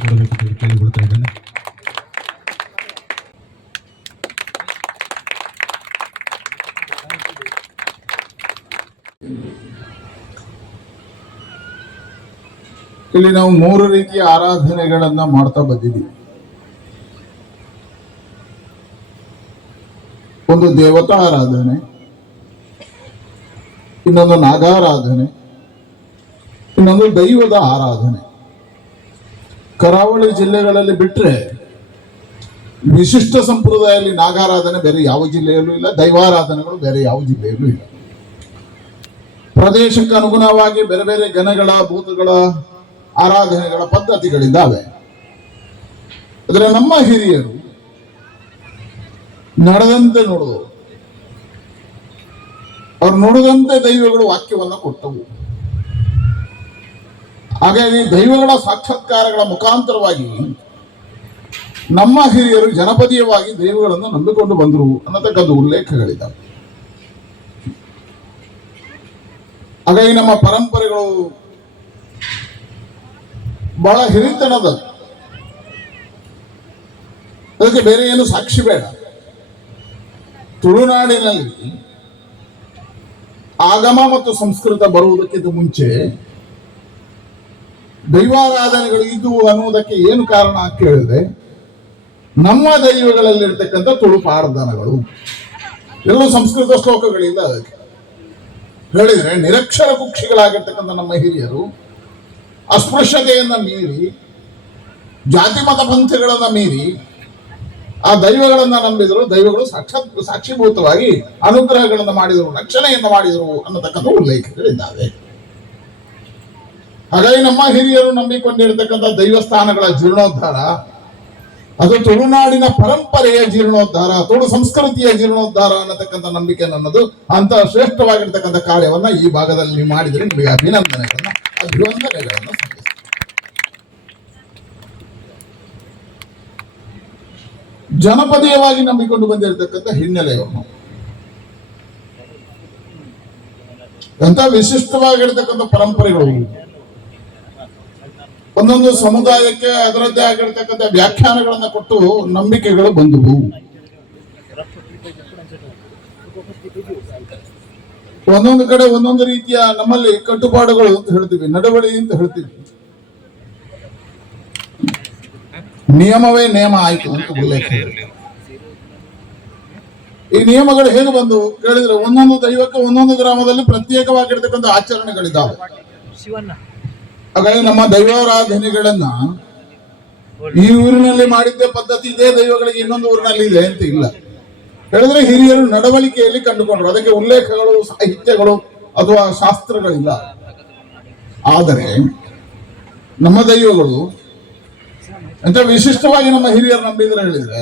ಕೇಳಿಕೊಳ್ತಾ ಇದ್ದೇನೆ. ಇಲ್ಲಿ ನಾವು ಮೂರು ರೀತಿಯ ಆರಾಧನೆಗಳನ್ನ ಮಾಡ್ತಾ ಬಂದಿದ್ದೀವಿ. ಒಂದು ದೇವತಾ ಆರಾಧನೆ, ಇನ್ನೊಂದು ನಾಗಾರಾಧನೆ, ಇನ್ನೊಂದು ದೈವದ ಆರಾಧನೆ. ಕರಾವಳಿ ಜಿಲ್ಲೆಗಳಲ್ಲಿ ಬಿಟ್ಟರೆ ವಿಶಿಷ್ಟ ಸಂಪ್ರದಾಯದಲ್ಲಿ ನಾಗಾರಾಧನೆ ಬೇರೆ ಯಾವ ಜಿಲ್ಲೆಯಲ್ಲೂ ಇಲ್ಲ, ದೈವಾರಾಧನೆಗಳು ಬೇರೆ ಯಾವ ಜಿಲ್ಲೆಯಲ್ಲೂ ಇಲ್ಲ. ಪ್ರದೇಶಕ್ಕೆ ಅನುಗುಣವಾಗಿ ಬೇರೆ ಬೇರೆ ಗಣಗಳ, ಭೂತಗಳ, ಆರಾಧನೆಗಳ ಪದ್ಧತಿಗಳಿದ್ದಾವೆ ಆದರೆ ನಮ್ಮ ಹಿರಿಯರು ನಡೆದಂತೆ ನೋಡುವುದು ಅವ್ರು ನೋಡಿದಂತೆ ದೈವಗಳು ವಾಕ್ಯವನ್ನು ಕೊಟ್ಟವು. ಹಾಗಾಗಿ ದೈವಗಳ ಸಾಕ್ಷಾತ್ಕಾರಗಳ ಮುಖಾಂತರವಾಗಿ ನಮ್ಮ ಹಿರಿಯರು ಜನಪದೀಯವಾಗಿ ದೈವಗಳನ್ನು ನಂಬಿಕೊಂಡು ಬಂದರು ಅನ್ನತಕ್ಕಂಥ ಉಲ್ಲೇಖಗಳಿದ್ದಾವೆ. ಹಾಗಾಗಿ ನಮ್ಮ ಪರಂಪರೆಗಳು ಬಹಳ ಹಿರಿತನದ. ಅದಕ್ಕೆ ಬೇರೆ ಏನು ಸಾಕ್ಷಿ ಬೇಡ. ತುಳುನಾಡಿನಲ್ಲಿ ಆಗಮ ಮತ್ತು ಸಂಸ್ಕೃತ ಬರುವುದಕ್ಕಿಂತ ಮುಂಚೆ ದೈವಾರಾಧನೆಗಳು ಇದು ಅನ್ನುವುದಕ್ಕೆ ಏನು ಕಾರಣ ಅಂತ ಕೇಳಿದ್ರೆ, ನಮ್ಮ ದೈವಗಳಲ್ಲಿರ್ತಕ್ಕಂಥ ತುಳು ಎಲ್ಲೂ ಎಲ್ಲ ಸಂಸ್ಕೃತ ಶ್ಲೋಕಗಳಿಲ್ಲ ಅದಕ್ಕೆ. ಹೇಳಿದ್ರೆ ನಿರಕ್ಷರ ಕುಕ್ಷಿಗಳಾಗಿರ್ತಕ್ಕಂಥ ನಮ್ಮ ಹಿರಿಯರು ಅಸ್ಪೃಶ್ಯತೆಯನ್ನ ಮೀರಿ, ಜಾತಿ ಮತ ಪಂಥಗಳನ್ನ ಮೀರಿ, ಆ ದೈವಗಳನ್ನ ನಂಬಿದರು, ದೈವಗಳು ಸಾಕ್ಷಾತ್ ಸಾಕ್ಷೀಭೂತವಾಗಿ ಅನುಗ್ರಹಗಳನ್ನು ಮಾಡಿದರು, ರಕ್ಷಣೆಯನ್ನು ಮಾಡಿದರು ಅನ್ನತಕ್ಕಂಥ ಉಲ್ಲೇಖಗಳಿದ್ದಾವೆ ಹಾಗಾಗಿ ನಮ್ಮ ಹಿರಿಯರು ನಂಬಿಕೊಂಡಿರತಕ್ಕಂಥ ದೈವಸ್ಥಾನಗಳ ಜೀರ್ಣೋದ್ಧಾರ, ಅದು ತುಳುನಾಡಿನ ಪರಂಪರೆಯ ಜೀರ್ಣೋದ್ಧಾರ, ತುಳು ಸಂಸ್ಕೃತಿಯ ಜೀರ್ಣೋದ್ಧಾರ ಅನ್ನತಕ್ಕಂಥ ನಂಬಿಕೆ ನನ್ನದು ಅಂತ ಶ್ರೇಷ್ಠವಾಗಿರ್ತಕ್ಕಂಥ ಕಾರ್ಯವನ್ನ ಈ ಭಾಗದಲ್ಲಿ ನೀವು ಮಾಡಿದರೆ ನಿಮಗೆ ಅಭಿನಂದನೆಗಳನ್ನ, ಅಭಿವಂದನೆಗಳನ್ನ ಜನಪದೀಯವಾಗಿ ನಂಬಿಕೊಂಡು ಬಂದಿರತಕ್ಕಂಥ ಹಿನ್ನೆಲೆಯನ್ನು ಎಂತ ವಿಶಿಷ್ಟವಾಗಿರ್ತಕ್ಕಂಥ ಪರಂಪರೆಗಳು. ಒಂದೊಂದು ಸಮುದಾಯಕ್ಕೆ ಅದರದ್ದೇ ಆಗಿರ್ತಕ್ಕಂಥ ವ್ಯಾಖ್ಯಾನಗಳನ್ನ ಕೊಟ್ಟು ನಂಬಿಕೆಗಳು ಬಂದವು. ಒಂದೊಂದು ಕಡೆ ಒಂದೊಂದು ರೀತಿಯ ನಮ್ಮಲ್ಲಿ ಕಟ್ಟುಪಾಡುಗಳು ಅಂತ ಹೇಳ್ತೀವಿ, ನಡವಳಿ ಅಂತ ಹೇಳ್ತೀವಿ. ನಿಯಮವೇ ನಿಯಮ ಆಯ್ತು ಅಂತ ಉಲ್ಲೇಖ. ಈ ನಿಯಮಗಳು ಹೇಗೆ ಬಂದು ಕೇಳಿದ್ರೆ ಒಂದೊಂದು ದೈವಕ್ಕೆ ಒಂದೊಂದು ಗ್ರಾಮದಲ್ಲಿ ಪ್ರತ್ಯೇಕವಾಗಿರ್ತಕ್ಕಂಥ ಆಚರಣೆಗಳಿದ್ದಾವೆ ಹಾಗಾಗಿ ನಮ್ಮ ದೈವಾರಾಧನೆಗಳನ್ನ ಈ ಊರಿನಲ್ಲಿ ಮಾಡಿದ್ದ ಪದ್ಧತಿ ಇದೇ ದೈವಗಳಿಗೆ ಇನ್ನೊಂದು ಊರಿನಲ್ಲಿ ಇದೆ ಅಂತ ಇಲ್ಲ. ಹೇಳಿದ್ರೆ ಹಿರಿಯರು ನಡವಳಿಕೆಯಲ್ಲಿ ಕಂಡುಕೊಂಡ್ರು. ಅದಕ್ಕೆ ಉಲ್ಲೇಖಗಳು, ಸಾಹಿತ್ಯಗಳು ಅಥವಾ ಶಾಸ್ತ್ರಗಳಿಲ್ಲ. ಆದರೆ ನಮ್ಮ ದೈವಗಳು ಅಂತ ವಿಶಿಷ್ಟವಾಗಿ ನಮ್ಮ ಹಿರಿಯರು ನಂಬಿದ್ರೆ ಹೇಳಿದ್ರೆ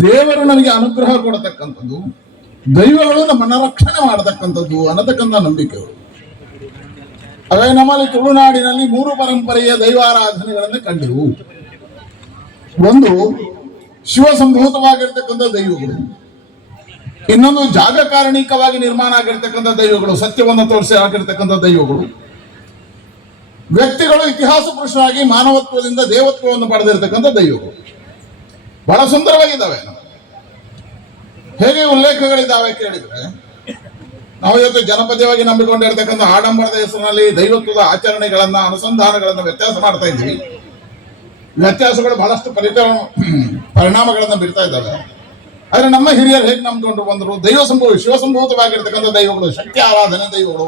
ದೇವರು ನಮಗೆ ಅನುಗ್ರಹ ಕೊಡತಕ್ಕಂಥದ್ದು, ದೈವಗಳು ನಮ್ಮನ್ನ ರಕ್ಷಣೆ ಮಾಡತಕ್ಕಂಥದ್ದು ಅನ್ನತಕ್ಕಂಥ ನಂಬಿಕೆಗಳು ಹಾಗಾಗಿ ನಮ್ಮಲ್ಲಿ ತುಳುನಾಡಿನಲ್ಲಿ ಮೂರು ಪರಂಪರೆಯ ದೈವಾರಾಧನೆಗಳನ್ನು ಕಂಡೆವು. ಒಂದು ಶಿವ ಸಂಭೂತವಾಗಿರ್ತಕ್ಕಂಥ ದೈವಗಳು. ಇನ್ನೊಂದು ಜಾಗ ಕಾರಣಿಕವಾಗಿ ನಿರ್ಮಾಣ ಆಗಿರ್ತಕ್ಕಂಥ ದೈವಗಳು, ಸತ್ಯವನ್ನು ತೋರಿಸಿ ಆಗಿರ್ತಕ್ಕಂಥ ದೈವಗಳು. ವ್ಯಕ್ತಿಗಳು ಇತಿಹಾಸ ಪುರುಷರಾಗಿ ಮಾನವತ್ವದಿಂದ ದೇವತ್ವವನ್ನು ಪಡೆದಿರತಕ್ಕಂಥ ದೈವಗಳು. ಬಹಳ ಸುಂದರವಾಗಿದ್ದಾವೆ. ಹೇಗೆ ಉಲ್ಲೇಖಗಳಿದ್ದಾವೆ ಕೇಳಿದ್ರೆ ನಾವು ಇವತ್ತು ಜನಪದವಾಗಿ ನಂಬಿಕೊಂಡಿರ್ತಕ್ಕಂಥ ಆಡಂಬರದ ಹೆಸರಿನಲ್ಲಿ ದೈವತ್ವದ ಆಚರಣೆಗಳನ್ನ, ಅನುಸಂಧಾನಗಳನ್ನ ವ್ಯತ್ಯಾಸ ಮಾಡ್ತಾ ಇದ್ವಿ ವ್ಯತ್ಯಾಸಗಳು ಬಹಳಷ್ಟು ಪರಿಣಾಮ ಪರಿಣಾಮಗಳನ್ನ ಬೀರ್ತಾ ಇದ್ದಾವೆ. ಆದ್ರೆ ನಮ್ಮ ಹಿರಿಯರು ಹೇಗೆ ನಂಬಿಕೊಂಡು ಬಂದರು? ದೈವ ಸಂಭವ ಶಿವಸಂಭೂತವಾಗಿರ್ತಕ್ಕಂಥ ದೈವಗಳು, ಶಕ್ತಿ ಆರಾಧನೆ ದೈವಗಳು,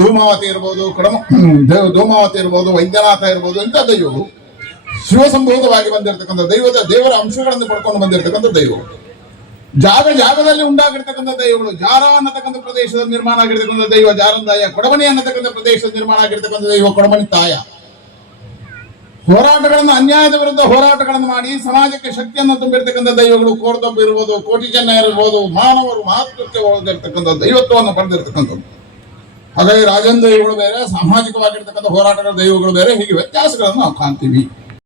ಧೂಮಾವತಿ ಇರ್ಬೋದು, ಕಡಮ ಧೂಮಾವತಿ ಇರ್ಬೋದು, ವೈದ್ಯನಾಥ ಇರ್ಬೋದು, ಇಂಥ ದೈವಗಳು ಶಿವಸಂಭೂತವಾಗಿ ಬಂದಿರತಕ್ಕಂಥ ದೈವದ ದೇವರ ಅಂಶಗಳನ್ನು ಪಡ್ಕೊಂಡು ಬಂದಿರತಕ್ಕಂಥ ದೈವಗಳು. ಜಾಗ ಜಾಗದಲ್ಲಿ ಉಂಟಾಗಿರ್ತಕ್ಕಂಥ ದೈವಗಳು, ಜಾರ ಅನ್ನತಕ್ಕಂಥ ಪ್ರದೇಶದ ನಿರ್ಮಾಣ ಆಗಿರ್ತಕ್ಕಂಥ ದೈವ, ಜಾರಂದಾಯ, ಕೊಡಮನಿ ಅನ್ನತಕ್ಕಂಥ ಪ್ರದೇಶದ ನಿರ್ಮಾಣ ಆಗಿರ್ತಕ್ಕಂಥ ದೈವ ಕೊಡಮಣಿ ತಾಯ. ಹೋರಾಟಗಳನ್ನು, ಅನ್ಯಾಯದ ವಿರುದ್ಧ ಹೋರಾಟಗಳನ್ನು ಮಾಡಿ ಸಮಾಜಕ್ಕೆ ಶಕ್ತಿಯನ್ನು ತುಂಬಿರ್ತಕ್ಕಂಥ ದೈವಗಳು, ಕೋರ್ದೊಬ್ಬ ಇರ್ಬೋದು, ಕೋಟಿ ಜನ ಇರ್ಬೋದು, ಮಾನವರು ಮಹತ್ವಕ್ಕೆ ಹೋಗಿರ್ತಕ್ಕಂಥ ದೈವತ್ವವನ್ನು ಪಡೆದಿರ್ತಕ್ಕಂಥದ್ದು. ಹಾಗಾಗಿ ರಾಜನ್ ದೈವಗಳು ಬೇರೆ, ಸಾಮಾಜಿಕವಾಗಿರ್ತಕ್ಕಂಥ ಹೋರಾಟಗಳ ದೈವಗಳು ಬೇರೆ, ಹೀಗೆ ವ್ಯತ್ಯಾಸಗಳನ್ನು ನಾವು ಕಾಣ್ತೀವಿ.